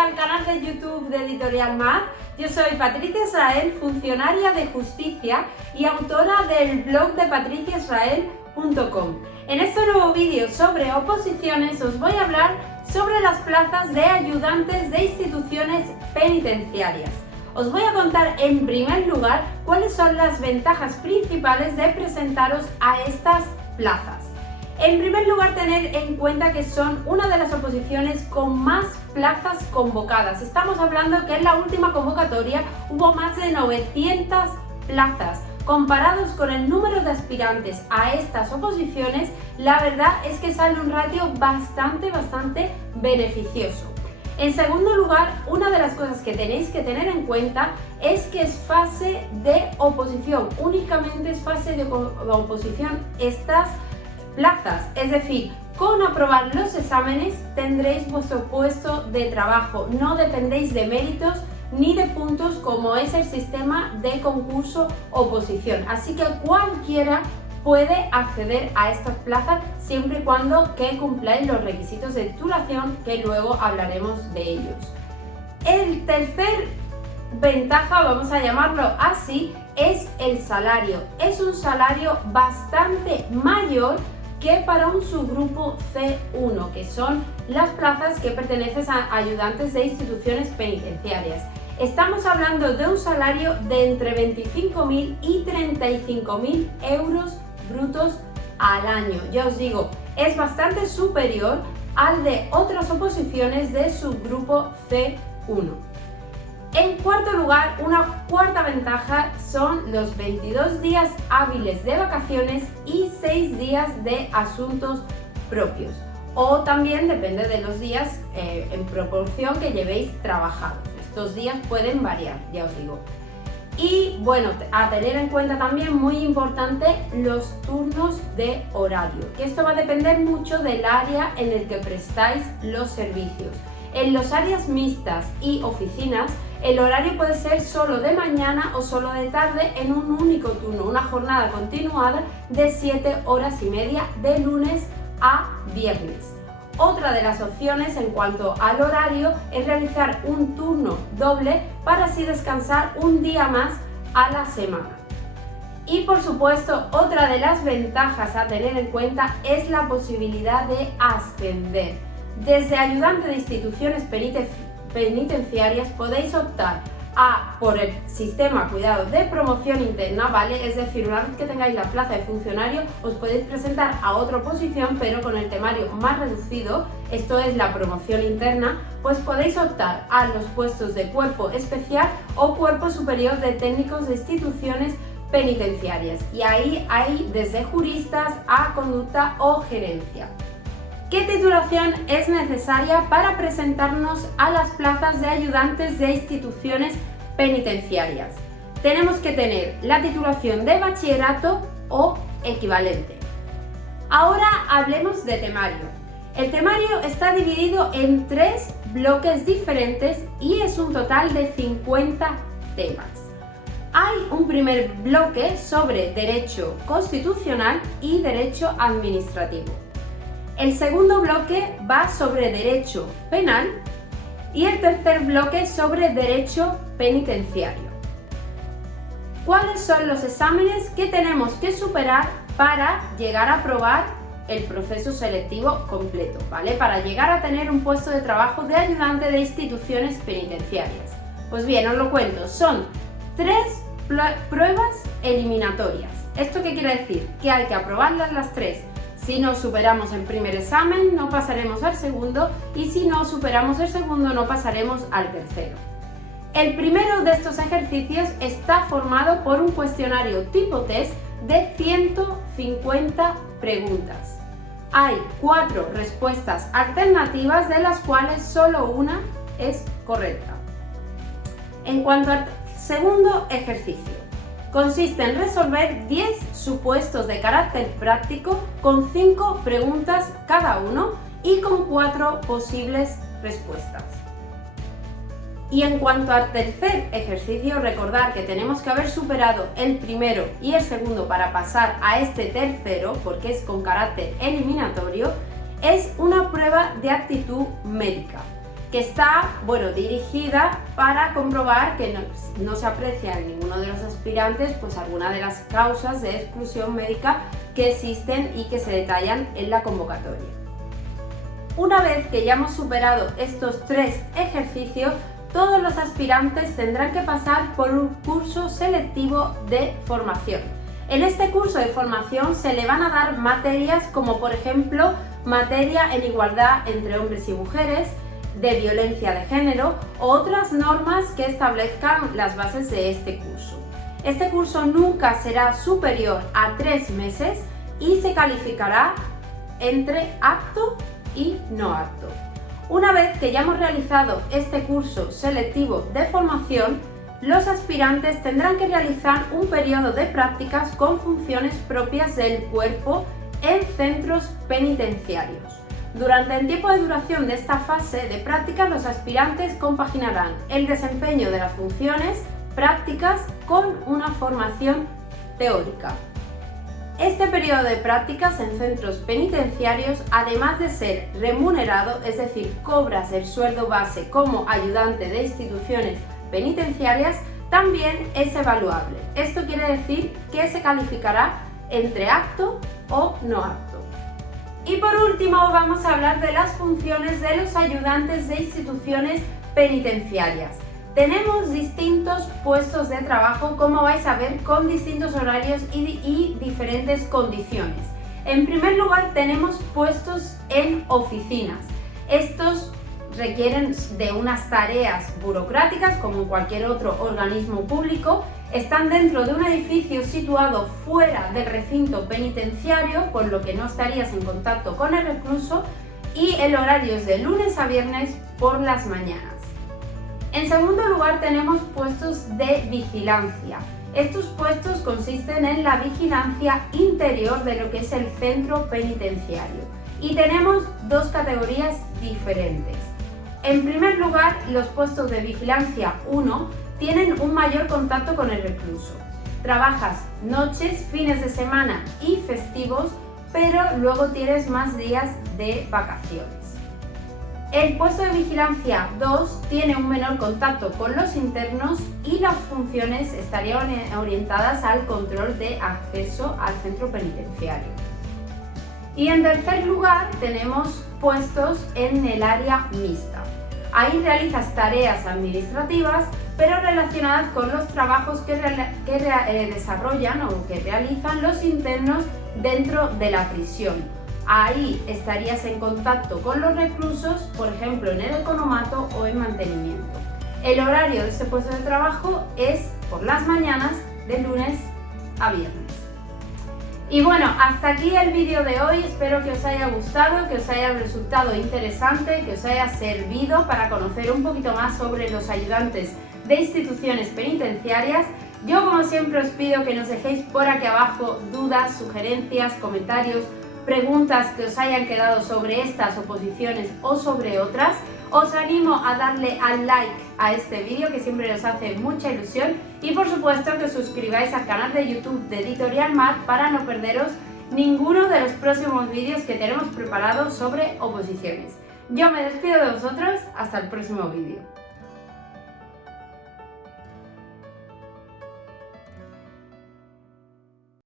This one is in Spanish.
al canal de YouTube de Editorial Mar. Yo soy Patricia Israel, funcionaria de justicia y autora del blog de patriciaisrael.com. En este nuevo vídeo sobre oposiciones os voy a hablar sobre las plazas de ayudantes de instituciones penitenciarias. Os voy a contar en primer lugar cuáles son las ventajas principales de presentaros a estas plazas. En primer lugar, tener en cuenta que son una de las oposiciones con más plazas convocadas. Estamos hablando que en la última convocatoria hubo más de 900 plazas. Comparados con el número de aspirantes a estas oposiciones, la verdad es que sale un ratio bastante beneficioso. En segundo lugar, una de las cosas que tenéis que tener en cuenta es que es fase de oposición. Únicamente es fase de oposición estas plazas, es decir, con aprobar los exámenes tendréis vuestro puesto de trabajo, no dependéis de méritos ni de puntos como es el sistema de concurso oposición, así que cualquiera puede acceder a estas plazas siempre y cuando que cumpláis los requisitos de titulación, que luego hablaremos de ellos. El tercer ventaja, vamos a llamarlo así, es el salario. Es un salario bastante mayor que para un subgrupo C1, que son las plazas que pertenecen a ayudantes de instituciones penitenciarias. Estamos hablando de un salario de entre 25.000 y 35.000 euros brutos al año. Ya os digo, es bastante superior al de otras oposiciones de subgrupo C1. En cuarto lugar, una cuarta ventaja son los 22 días hábiles de vacaciones y 6 días de asuntos propios. O también depende de los días en proporción que llevéis trabajados. Estos días pueden variar, ya os digo. Y bueno, a tener en cuenta también, muy importante, los turnos de horario, que esto va a depender mucho del área en el que prestáis los servicios. En las áreas mixtas y oficinas, el horario puede ser solo de mañana o solo de tarde en un único turno, una jornada continuada de 7 horas y media de lunes a viernes. Otra de las opciones en cuanto al horario es realizar un turno doble para así descansar un día más a la semana. Y por supuesto, otra de las ventajas a tener en cuenta es la posibilidad de ascender. Desde ayudante de instituciones penitenciarias podéis optar por el sistema, cuidado, de promoción interna, ¿vale? Es decir, una vez que tengáis la plaza de funcionario os podéis presentar a otra oposición, pero con el temario más reducido, esto es la promoción interna, pues podéis optar a los puestos de cuerpo especial o cuerpo superior de técnicos de instituciones penitenciarias, y ahí hay desde juristas a conducta o gerencia. ¿Qué titulación es necesaria para presentarnos a las plazas de ayudantes de instituciones penitenciarias? Tenemos que tener la titulación de bachillerato o equivalente. Ahora hablemos de temario. El temario está dividido en 3 bloques diferentes y es un total de 50 temas. Hay un primer bloque sobre derecho constitucional y derecho administrativo. El segundo bloque va sobre derecho penal y el tercer bloque sobre derecho penitenciario. ¿Cuáles son los exámenes que tenemos que superar para llegar a aprobar el proceso selectivo completo, ¿vale? Para llegar a tener un puesto de trabajo de ayudante de instituciones penitenciarias. Pues bien, os lo cuento, son 3 pruebas eliminatorias. ¿Esto qué quiere decir? Que hay que aprobarlas las 3. Si no superamos el primer examen, no pasaremos al segundo, y si no superamos el segundo, no pasaremos al tercero. El primero de estos ejercicios está formado por un cuestionario tipo test de 150 preguntas. Hay 4 respuestas alternativas, de las cuales solo una es correcta. En cuanto al segundo ejercicio, consiste en resolver 10 supuestos de carácter práctico con 5 preguntas cada uno y con 4 posibles respuestas. Y en cuanto al tercer ejercicio, recordar que tenemos que haber superado el primero y el segundo para pasar a este tercero, porque es con carácter eliminatorio. Es una prueba de aptitud médica. que está, dirigida para comprobar que no se aprecia en ninguno de los aspirantes pues alguna de las causas de exclusión médica que existen y que se detallan en la convocatoria. Una vez que ya hemos superado estos 3 ejercicios, todos los aspirantes tendrán que pasar por un curso selectivo de formación. En este curso de formación se le van a dar materias como por ejemplo materia en igualdad entre hombres y mujeres, de violencia de género o otras normas que establezcan las bases de este curso. Este curso nunca será superior a 3 meses y se calificará entre apto y no apto. Una vez que ya hemos realizado este curso selectivo de formación, los aspirantes tendrán que realizar un periodo de prácticas con funciones propias del cuerpo en centros penitenciarios. Durante el tiempo de duración de esta fase de prácticas, los aspirantes compaginarán el desempeño de las funciones prácticas con una formación teórica. Este periodo de prácticas en centros penitenciarios, además de ser remunerado, es decir, cobras el sueldo base como ayudante de instituciones penitenciarias, también es evaluable. Esto quiere decir que se calificará entre apto o no apto. Y por último vamos a hablar de las funciones de los ayudantes de instituciones penitenciarias. Tenemos distintos puestos de trabajo, como vais a ver, con distintos horarios y diferentes condiciones. En primer lugar tenemos puestos en oficinas. Estos requieren de unas tareas burocráticas como en cualquier otro organismo público. Están dentro de un edificio situado fuera del recinto penitenciario, por lo que no estarías en contacto con el recluso, y el horario es de lunes a viernes por las mañanas. En segundo lugar tenemos puestos de vigilancia. Estos puestos consisten en la vigilancia interior de lo que es el centro penitenciario y tenemos 2 categorías diferentes. En primer lugar, los puestos de vigilancia 1 tienen un mayor contacto con el recluso. Trabajas noches, fines de semana y festivos, pero luego tienes más días de vacaciones. El puesto de vigilancia 2 tiene un menor contacto con los internos y las funciones estarían orientadas al control de acceso al centro penitenciario. Y en tercer lugar tenemos puestos en el área mixta. Ahí realizas tareas administrativas, pero relacionadas con los trabajos que desarrollan o que realizan los internos dentro de la prisión. Ahí estarías en contacto con los reclusos, por ejemplo en el economato o en mantenimiento. El horario de este puesto de trabajo es por las mañanas de lunes a viernes. Y bueno, hasta aquí el vídeo de hoy. Espero que os haya gustado, que os haya resultado interesante, que os haya servido para conocer un poquito más sobre los ayudantes de instituciones penitenciarias. Yo, como siempre, os pido que nos dejéis por aquí abajo dudas, sugerencias, comentarios, preguntas que os hayan quedado sobre estas oposiciones o sobre otras. Os animo a darle al like a este vídeo, que siempre nos hace mucha ilusión, y por supuesto que os suscribáis al canal de YouTube de Editorial Mar para no perderos ninguno de los próximos vídeos que tenemos preparados sobre oposiciones. Yo me despido de vosotros, hasta el próximo vídeo.